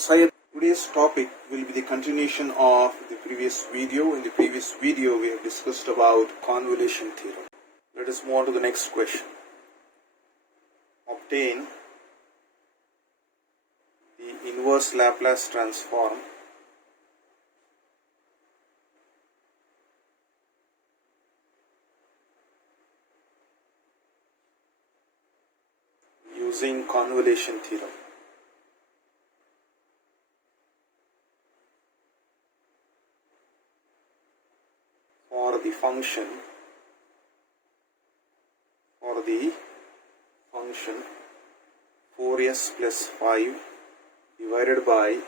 Syed. Today's topic will be the continuation of the previous video. In the previous video, we have discussed about convolution theorem. Let us move on to the next question. Obtain the inverse Laplace transform using convolution theorem. For the function 4s plus 5 divided by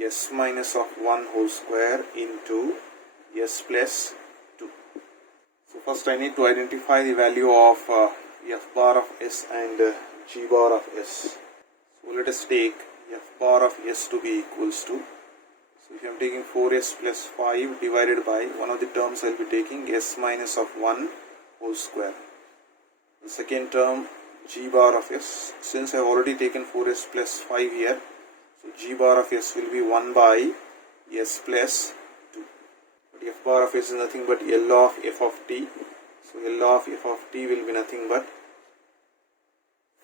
s minus of 1 whole square into s plus 2. So first I need to identify the value of f bar of s and g bar of s. So let us take f bar of s to be equals to, so if I am taking 4s plus 5 divided by one of the terms I will be taking s minus of 1 whole square. The second term g bar of s, since I have already taken 4s plus 5 here, so g bar of s will be 1 by s plus 2. But f bar of s is nothing but L of f of t. So L of f of t will be nothing but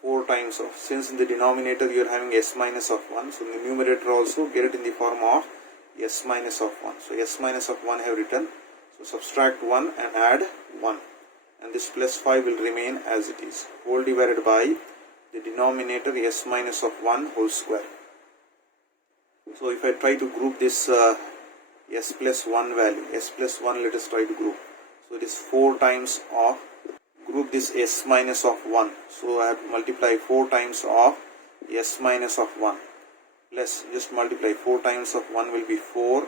4 times of, since in the denominator you are having s minus of 1, so in the numerator also get it in the form of s minus of 1. So s minus of 1 I have written, so subtract 1 and add 1, and this plus 5 will remain as it is, whole divided by the denominator s minus of 1 whole square. So if I try to group this s plus 1 value, s plus 1 let us try to group. So it is 4 times of, group this s minus of 1. So I have to multiply 4 times of s minus of 1 plus, just multiply 4 times of 1 will be 4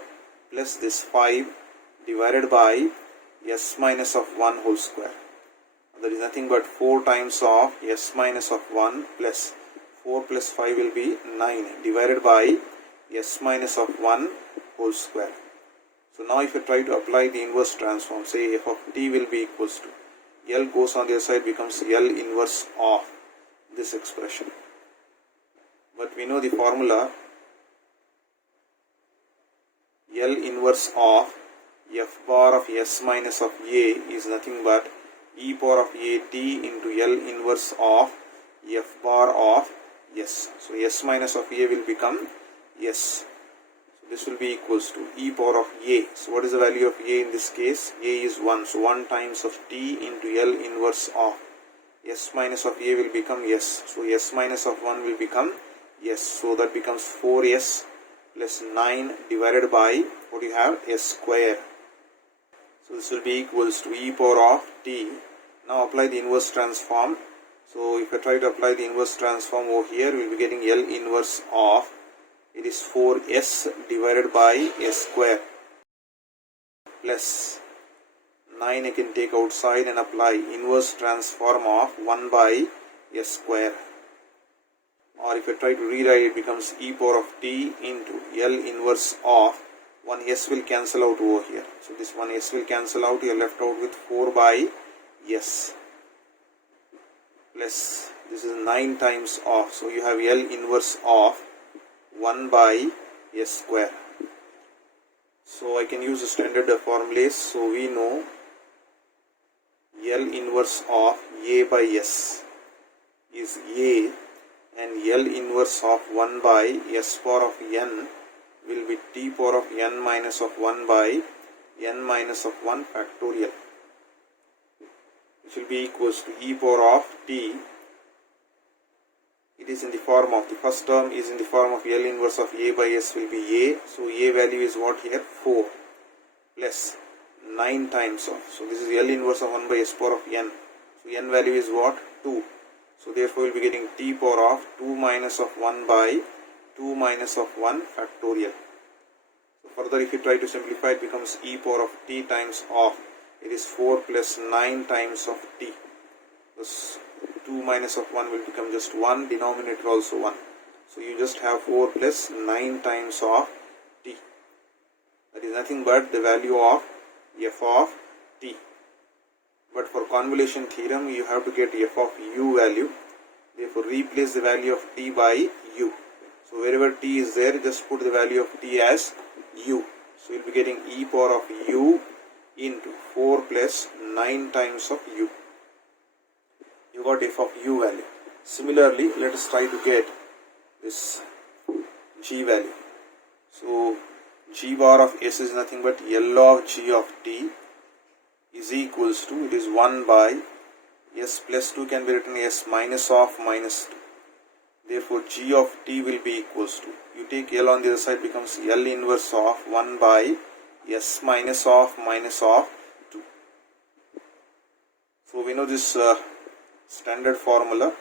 plus this 5 divided by s minus of 1 whole square. That is nothing but 4 times of s minus of 1 plus 4 plus 5 will be 9 divided by s minus of 1 whole square. So now if I try to apply the inverse transform, say f of t will be equals to, L goes on the other side, becomes L inverse of this expression. But we know the formula, L inverse of f bar of s minus of a is nothing but e power of a t into L inverse of f bar of s. So s minus of a will become s. So this will be equals to e power of a. So what is the value of a in this case? A is 1. So 1 times of t into L inverse of s minus of a will become s. So s minus of 1 will become s. So that becomes 4s plus 9 divided by, what you have, s square. So this will be equals to e power of t. Now apply the inverse transform. So if I try to apply the inverse transform over here, we will be getting L inverse of, it is 4s divided by s square plus 9 I can take outside and apply inverse transform of 1 by s square. Or if I try to rewrite, it becomes e power of t into L inverse of, one s will cancel out over here. So this one s will cancel out, you are left out with 4 by s plus, this is 9 times of, so you have L inverse of 1 by s square. So I can use the standard formulas. So we know L inverse of a by s is a, and L inverse of 1 by s power of n will be t power of n minus of 1 by n minus of 1 factorial, which will be equals to e power of t. It is in the form of, the first term is in the form of L inverse of a by s will be a. So a value is what here? 4 plus 9 times of, so this is L inverse of 1 by s power of n. So n value is what? 2. So therefore we will be getting t power of 2 minus of 1 by 2 minus of 1 factorial. So further if you try to simplify, it becomes e power of t times of, it is 4 plus 9 times of t. Thus 2 minus of 1 will become just 1, denominator also 1. So you just have 4 plus 9 times of t. That is nothing but the value of f of t. But for convolution theorem, you have to get f of u value. Therefore, replace the value of t by u. So wherever t is there, just put the value of t as u. So you'll be getting e power of u into 4 plus 9 times of u. You got f of u value. Similarly, let us try to get this g value. So g bar of s is nothing but L of g of t is equals to, it is 1 by s plus 2 can be written as minus of minus 2. Therefore, g of t will be equals to, you take L on the other side, becomes L inverse of 1 by s minus of 2. So we know this standard formula,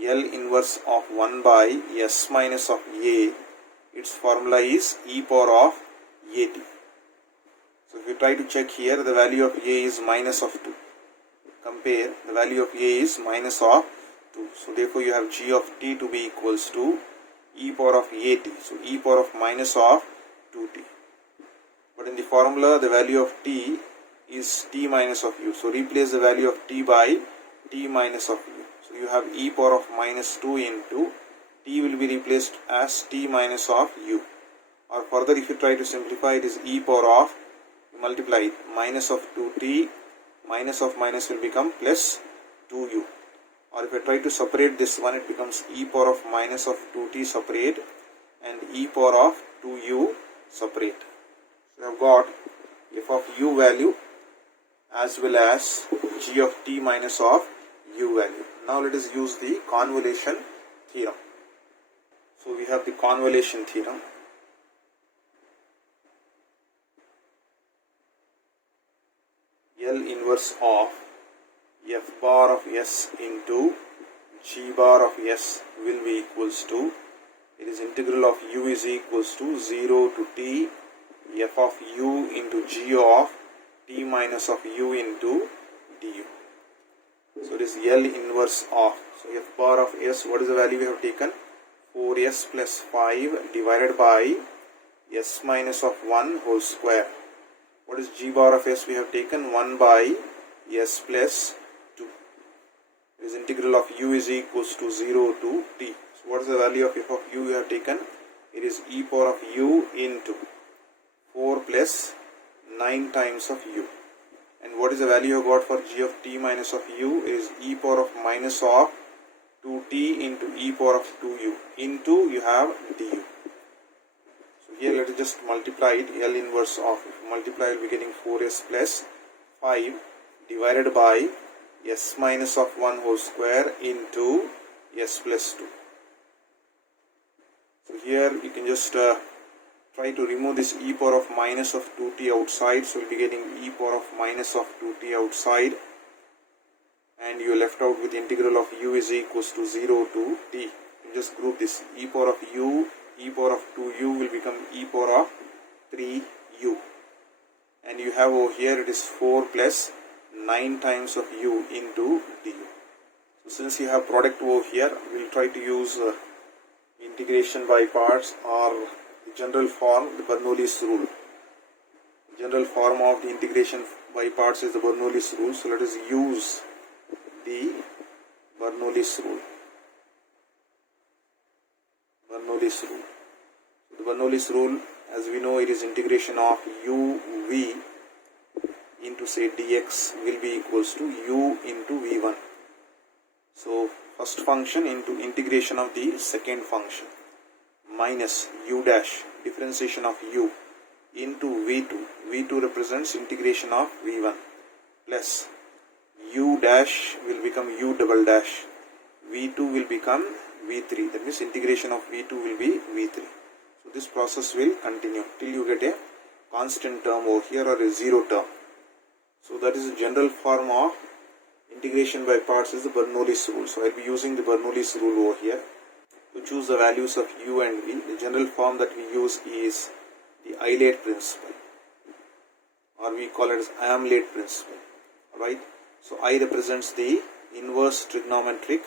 L inverse of 1 by s minus of a, its formula is e power of at. So if you try to check here, the value of a is minus of 2. Compare, the value of a is minus of 2. So therefore you have g of t to be equals to e power of at. So e power of minus of 2t. But in the formula, the value of t is t minus of u. So replace the value of t by t minus of u. So you have e power of minus 2 into t will be replaced as t minus of u. Or further, if you try to simplify, it is e power of, multiply it, minus of 2t, minus of minus will become plus 2u. Or if I try to separate this one, it becomes e power of minus of 2t separate and e power of 2u separate. So I have got f of u value as well as g of t minus of u value. Now let us use the convolution theorem. So we have the convolution theorem. L inverse of f bar of s into g bar of s will be equals to, it is integral of u is equals to 0 to t f of u into g of t minus of u into du. So it is L inverse of, so f bar of s, what is the value we have taken? 4s plus 5 divided by s minus of 1 whole square. What is g bar of s we have taken? 1 by s plus 2. It is integral of u is equals to 0 to t. So what is the value of f of u we have taken? It is e power of u into 4 plus 9 times of u. And what is the value you got for g of t minus of u? It is e power of minus of 2t into e power of 2u into you have du. So here let us just multiply it, L inverse of, if you multiply you will be getting 4s plus 5 divided by s minus of 1 whole square into s plus 2. So here you can just try to remove this e power of minus of 2t outside. So we will be getting e power of minus of 2t outside. And you are left out with integral of u is equals to 0 to t. You just group this, e power of u, e power of 2u will become e power of 3u. And you have over here it is 4 plus 9 times of u into du. So since you have product over here, we will try to use integration by parts or the general form, the Bernoulli's rule. The general form of the integration by parts is the Bernoulli's rule. So let us use the Bernoulli's rule. Bernoulli's rule. So the Bernoulli's rule, as we know, it is integration of uv into say dx will be equals to u into v1. So first function into integration of the second function minus u dash differentiation of u into v2. v2 represents integration of v1 plus u dash will become u double dash, v2 will become v3, that means integration of v2 will be v3. So this process will continue till you get a constant term over here or a zero term. So that is the general form of integration by parts is the Bernoulli's rule. So I will be using the Bernoulli's rule over here to choose the values of u and v. The general form that we use is the Eilert principle, or we call it as Eilert principle. Alright. So I represents the inverse trigonometric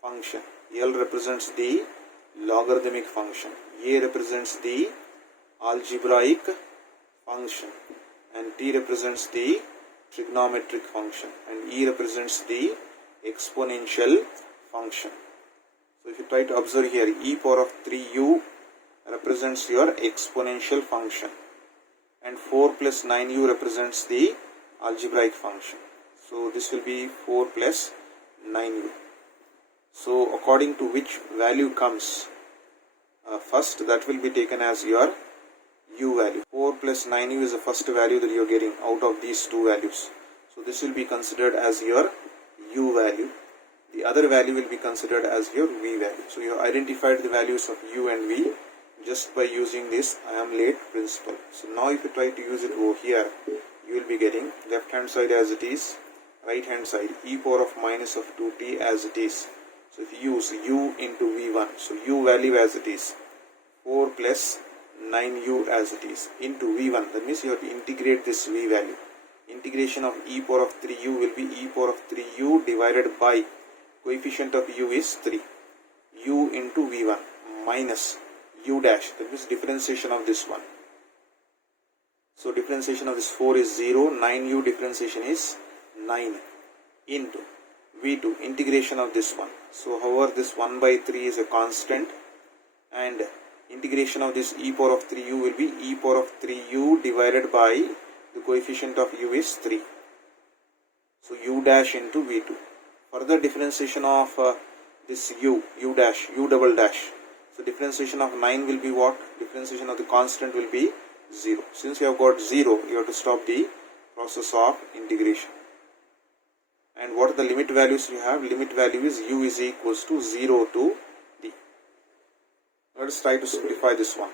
function, L represents the logarithmic function, A represents the algebraic function, and T represents the trigonometric function, and E represents the exponential function. So if you try to observe here, e power of 3u represents your exponential function and 4 plus 9u represents the algebraic function. So this will be 4 plus 9u. So according to which value comes first, that will be taken as your u value. 4 plus 9u is the first value that you are getting out of these two values. So this will be considered as your u value. The other value will be considered as your v value. So you have identified the values of u and v just by using this I am late principle. So now if you try to use it over here, you will be getting left hand side as it is, right hand side e power of minus of 2t as it is. So if you use u into v1, so u value as it is 4 plus 9u as it is into v1, that means you have to integrate this v value. Integration of e power of 3u will be e power of 3u divided by coefficient of u is 3, u into v1 minus u dash, that means differentiation of this one. So differentiation of this 4 is 0, 9u differentiation is 9 into v2 integration of this one. So however this 1 by 3 is a constant and integration of this e power of 3u will be e power of 3u divided by the coefficient of u is 3. So u dash into v2. Further differentiation of this u dash, u double dash. So differentiation of 9 will be what? Differentiation of the constant will be 0. Since you have got 0, you have to stop the process of integration. And what are the limit values you have? Limit value is u is equals to 0 to d. Let us try to simplify this one.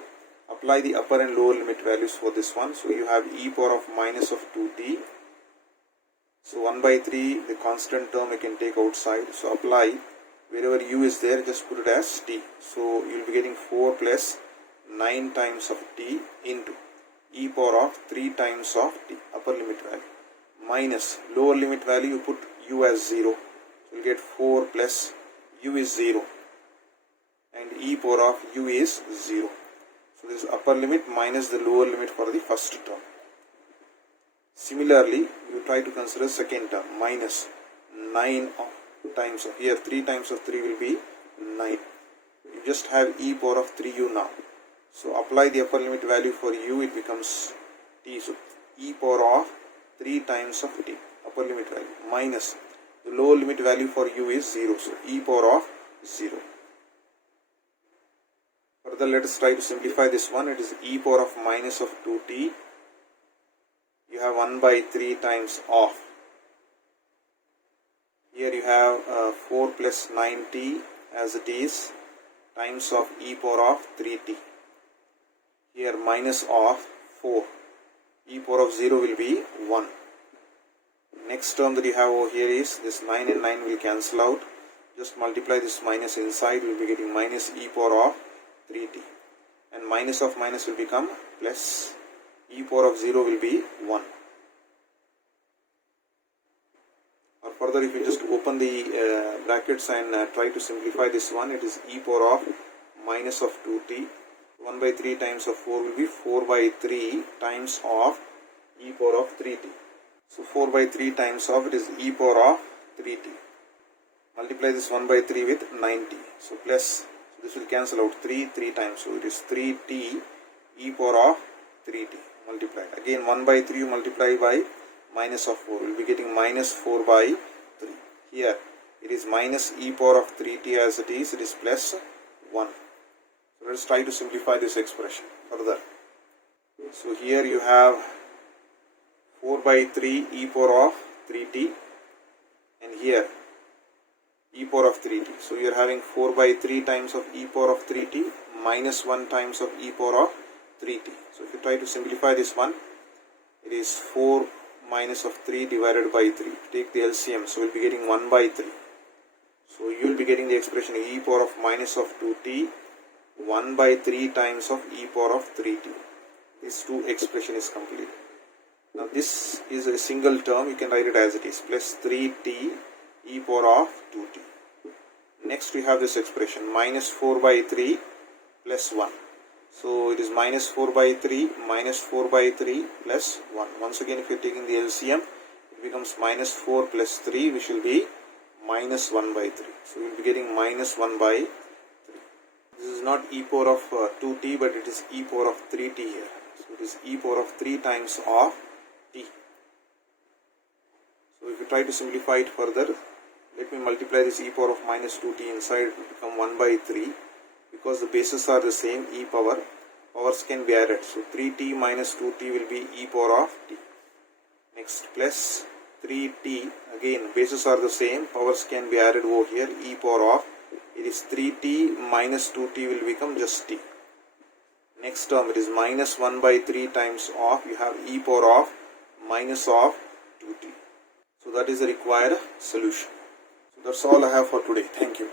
Apply the upper and lower limit values for this one. So you have e power of minus of 2t. So 1 by 3, the constant term I can take outside. So apply, wherever u is there, just put it as t. So you will be getting 4 plus 9 times of t into e power of 3 times of t, upper limit value, minus lower limit value, you put u as 0. So you will get 4 plus u is 0 and e power of u is 0. So this is upper limit minus the lower limit for the first term. Similarly, you try to consider second term, minus 9 times of, here 3 times of 3 will be 9. You just have e power of 3u now. So apply the upper limit value for u, it becomes t. So e power of 3 times of t, upper limit value, minus the lower limit value for u is 0. So e power of 0. Further, let us try to simplify this one. It is e power of minus of 2t. You have 1 by 3 times of. Here you have 4 plus 9t as it is times of e power of 3t. Here minus of 4. E power of 0 will be 1. Next term that you have over here is this 9 and 9 will cancel out. Just multiply this minus inside. You will be getting minus e power of 3t. And minus of minus will become plus. E power of 0 will be 1. Or further, if you just open the brackets and try to simplify this one, it is e power of minus of 2t. 1 by 3 times of 4 will be 4 by 3 times of e power of 3t. So 4 by 3 times of it is e power of 3t. Multiply this 1 by 3 with 9t. So plus, so this will cancel out 3 times. So it is 3t e power of 3t. Multiply. Again 1 by 3 you multiply by minus of 4. We will be getting minus 4 by 3. Here it is minus e power of 3t as it is plus 1. So let us try to simplify this expression further. So here you have 4 by 3 e power of 3t and here e power of 3t. So you are having 4 by 3 times of e power of 3t minus 1 times of e power of 3t. So if you try to simplify this one, it is 4 minus of 3 divided by 3. Take the LCM, so we will be getting 1 by 3. So you will be getting the expression e power of minus of 2t 1 by 3 times of e power of 3t. This 2 expression is complete. Now this is a single term, you can write it as it is, plus 3t e power of 2t. Next we have this expression minus 4 by 3 plus 1. So it is minus 4 by 3 minus 4 by 3 plus 1. Once again, if you are taking the LCM, it becomes minus 4 plus 3, which will be minus 1 by 3. So we will be getting minus 1 by This is not e power of 2t, but it is e power of 3t here. So it is e power of 3 times of t. So if you try to simplify it further, let me multiply this e power of minus 2t inside, it will become 1 by 3. Because the bases are the same, powers can be added. So 3t minus 2t will be e power of t. Next, plus 3t, again bases are the same, powers can be added over here, e power of, it is 3t minus 2t will become just t. Next term, it is minus 1 by 3 times of, you have e power of minus of 2t. So that is the required solution. So that's all I have for today. Thank you.